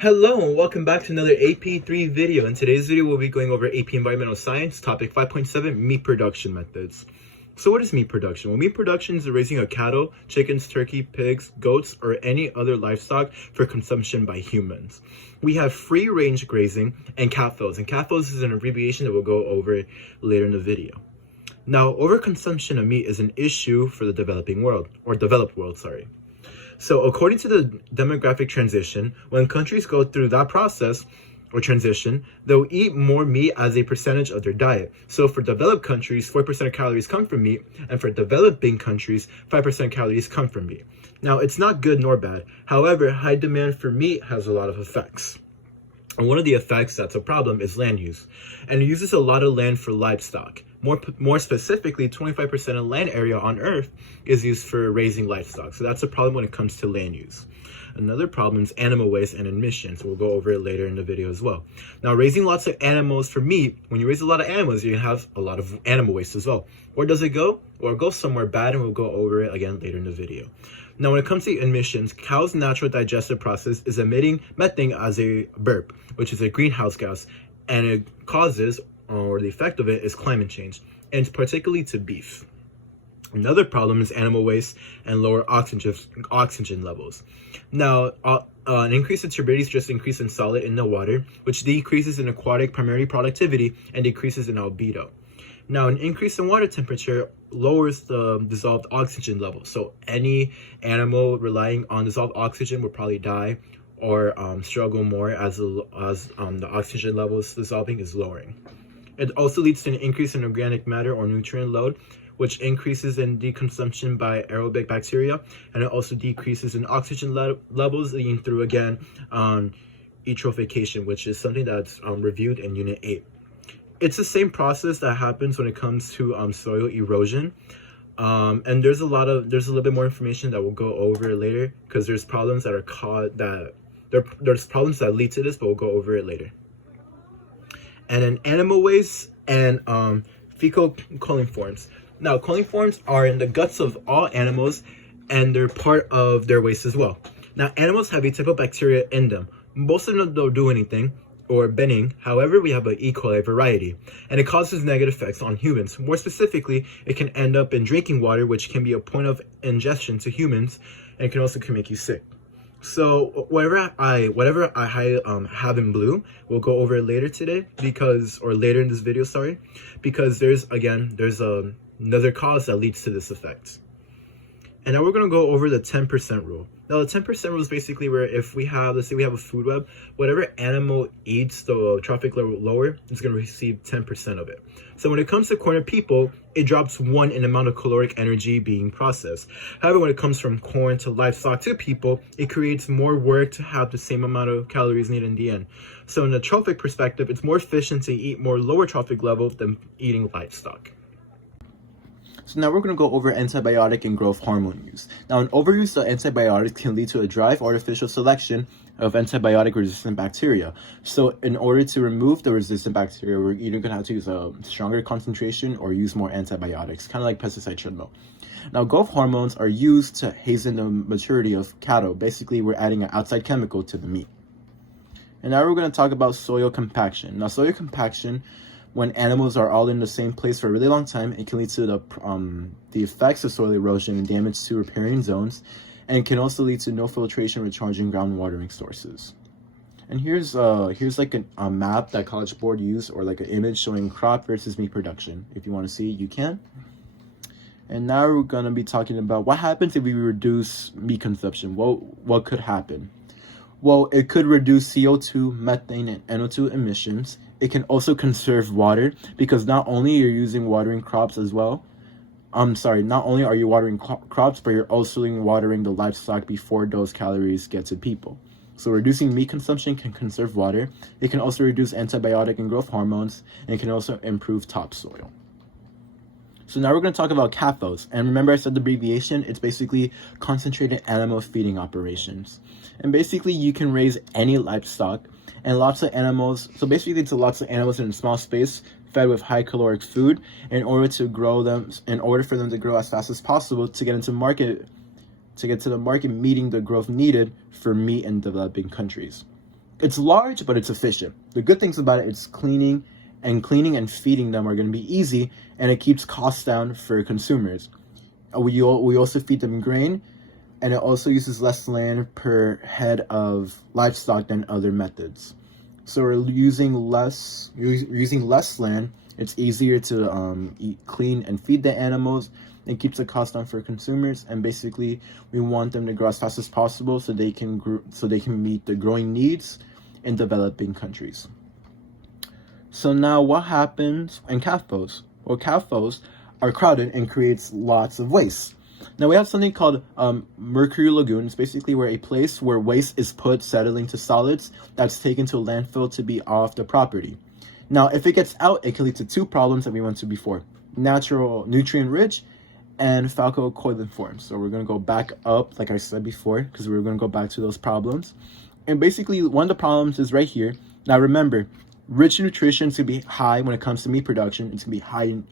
Hello and welcome back to another AP3 video. In today's video, we'll be going over AP Environmental Science, topic 5.7, meat production methods. So what is meat production? Well, meat production is the raising of cattle, chickens, turkey, pigs, goats, or any other livestock for consumption by humans. We have free-range grazing and CAFOs, and CAFOs is an abbreviation that we'll go over later in the video. Now, overconsumption of meat is an issue for the developing world, or developed world, sorry. So according to the demographic transition, when countries go through that process or transition, they'll eat more meat as a percentage of their diet. So for developed countries, 4% of calories come from meat, and for developing countries, 5% of calories come from meat. Now, it's not good nor bad. However, high demand for meat has a lot of effects. And one of the effects that's a problem is land use. And it uses a lot of land for livestock. More specifically, 25% of land area on Earth is used for raising livestock. So that's a problem when it comes to land use. Another problem is animal waste and emissions. We'll go over it later in the video as well. Now, raising lots of animals for meat, when you raise a lot of animals, you have a lot of animal waste as well. Where does it go? Well, it goes somewhere bad, and we'll go over it again later in the video. Now, when it comes to emissions, cows' natural digestive process is emitting methane as a burp, which is a greenhouse gas, and it causes, or the effect of it is climate change, and particularly to beef. Another problem is animal waste and lower oxygen levels. Now, an increase in turbidity is just increase in solid in the water, which decreases in aquatic primary productivity and decreases in albedo. Now, an increase in water temperature lowers the dissolved oxygen level. So any animal relying on dissolved oxygen will probably die or struggle more as the oxygen levels dissolving is lowering. It also leads to an increase in organic matter or nutrient load, which increases in deconsumption by aerobic bacteria, and it also decreases in oxygen levels, leading through, again, eutrophication, which is something that's reviewed in Unit 8. It's the same process that happens when it comes to soil erosion, and there's a little bit more information that we'll go over later, because there's problems that are there's problems that lead to this, but we'll go over it later. And then animal waste and fecal coliforms. Now, coliforms are in the guts of all animals, and they're part of their waste as well. Now, animals have a type of bacteria in them. Most of them don't do anything, or benign. However, we have an E. coli variety, and it causes negative effects on humans. More specifically, it can end up in drinking water, which can be a point of ingestion to humans, and it can also make you sick. So whatever I have in blue, we'll go over it later today, later in this video, sorry, because there's another cause that leads to this effect. And now we're going to go over the 10% rule. Now, the 10% rule is basically where if we have, let's say we have a food web, whatever animal eats the trophic level lower is going to receive 10% of it. So when it comes to corn to people, it drops 1 in the amount of caloric energy being processed. However, when it comes from corn to livestock to people, it creates more work to have the same amount of calories needed in the end. So in the trophic perspective, it's more efficient to eat more lower trophic level than eating livestock. So now we're going to go over antibiotic and growth hormone use. Now, in overuse of antibiotics can lead to a drive artificial selection of antibiotic-resistant bacteria. So in order to remove the resistant bacteria, we're either going to have to use a stronger concentration or use more antibiotics, kind of like pesticide treadmill. Now, growth hormones are used to hasten the maturity of cattle. Basically, we're adding an outside chemical to the meat. And now we're going to talk about soil compaction. Now, soil compaction, when animals are all in the same place for a really long time, it can lead to the effects of soil erosion and damage to riparian zones, and it can also lead to no filtration, recharging groundwatering sources. And here's like a map that College Board used, or like an image showing crop versus meat production. If you want to see it, you can. And now we're going to be talking about what happens if we reduce meat consumption. What could happen? Well, it could reduce CO2, methane, and NO2 emissions. It can also conserve water, because not only you're using watering crops as well. Not only are you watering crops, but you're also watering the livestock before those calories get to people. So reducing meat consumption can conserve water. It can also reduce antibiotic and growth hormones, and it can also improve topsoil. So now we're going to talk about CAFOs. And remember I said the abbreviation, it's basically concentrated animal feeding operations. And basically you can raise any livestock and lots of animals. So basically it's lots of animals in a small space fed with high caloric food in order for them to grow as fast as possible to get to the market meeting the growth needed for meat in developing countries. it's large, but it's efficient. The good things about it, it's cleaning and feeding them are going to be easy, and it keeps costs down for consumers. We also feed them grain, and it also uses less land per head of livestock than other methods. So we're using less land. It's easier to clean and feed the animals. It keeps the cost down for consumers, and basically we want them to grow as fast as possible so they can meet the growing needs in developing countries. So now what happens in CAFOs? Well, CAFOs are crowded and creates lots of waste. Now we have something called mercury lagoon. It's basically a place where waste is put settling to solids that's taken to a landfill to be off the property. Now if it gets out, it can lead to two problems that we went to before: natural nutrient rich and phalcocoiling. So we're going to go back up, like I said before, because we're going to go back to those problems. And basically one of the problems is right here. Now remember, rich nutrition is going to be high when it comes to meat production. It's going to be high in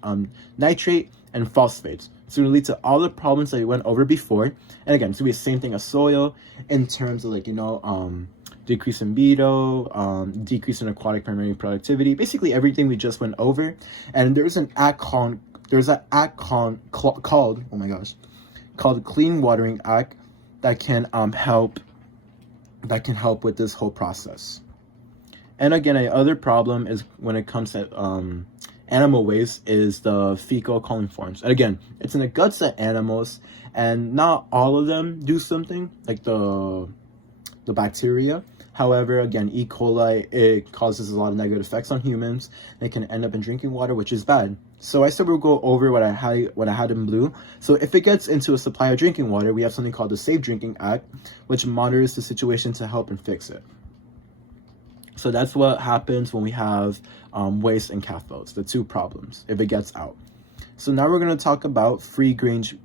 nitrate and phosphates. So it'll lead to all the problems that we went over before. And again, it's going to be the same thing as soil in terms of decrease in beetle, decrease in aquatic primary productivity, basically everything we just went over. And there's an act called Clean Watering Act that can help with this whole process. And again, another problem is when it comes to animal waste is the fecal coliforms. And again, it's in the guts of animals, and not all of them do something, like the bacteria. However, again, E. coli, it causes a lot of negative effects on humans. They can end up in drinking water, which is bad. So I said we'll go over what I had in blue. So if it gets into a supply of drinking water, we have something called the Safe Drinking Act, which monitors the situation to help and fix it. So that's what happens when we have waste and CAFOs, the two problems, if it gets out. So now we're going to talk about free range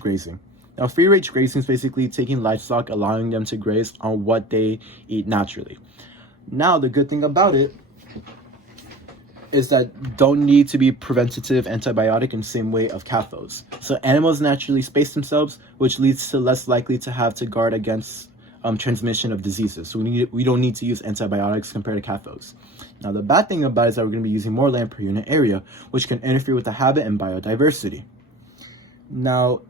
grazing. Now, free range grazing is basically taking livestock, allowing them to graze on what they eat naturally. Now, the good thing about it is that don't need to be preventative antibiotic in the same way of CAFOs. So animals naturally space themselves, which leads to less likely to have to guard against transmission of diseases. So we don't need to use antibiotics compared to CAFOs. Now, the bad thing about it is that we're going to be using more land per unit area, which can interfere with the habitat and biodiversity. Now,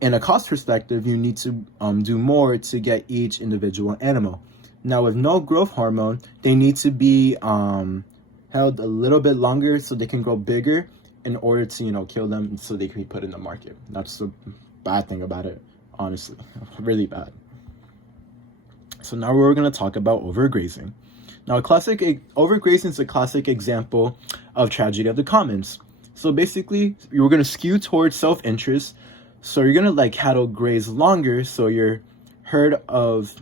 in a cost perspective, you need to do more to get each individual animal. Now, with no growth hormone, they need to be held a little bit longer so they can grow bigger in order to, kill them so they can be put in the market. That's the bad thing about it, honestly, really bad. So now we're going to talk about overgrazing. Now, overgrazing is a classic example of tragedy of the commons. So basically, we're going to skew towards self-interest. So you're going to let cattle graze longer so your herd of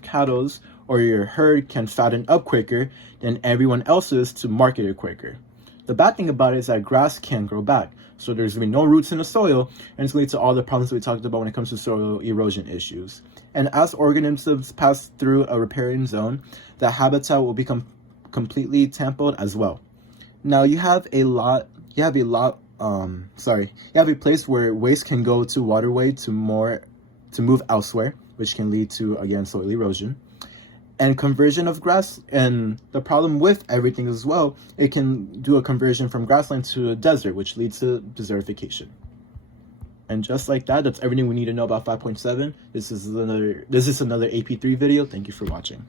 cattle or your herd can fatten up quicker than everyone else's to market it quicker. The bad thing about it is that grass can't grow back. So there's going to be no roots in the soil, and it's going to lead to all the problems that we talked about when it comes to soil erosion issues. And as organisms pass through a riparian zone, the habitat will become completely tampered as well. Now you have a place where waste can go to waterway to move elsewhere, which can lead to, again, soil erosion. And conversion of grass, and the problem with everything as well, it can do a conversion from grassland to a desert, which leads to desertification. And just like that, that's everything we need to know about 5.7. This is another AP3 video. Thank you for watching.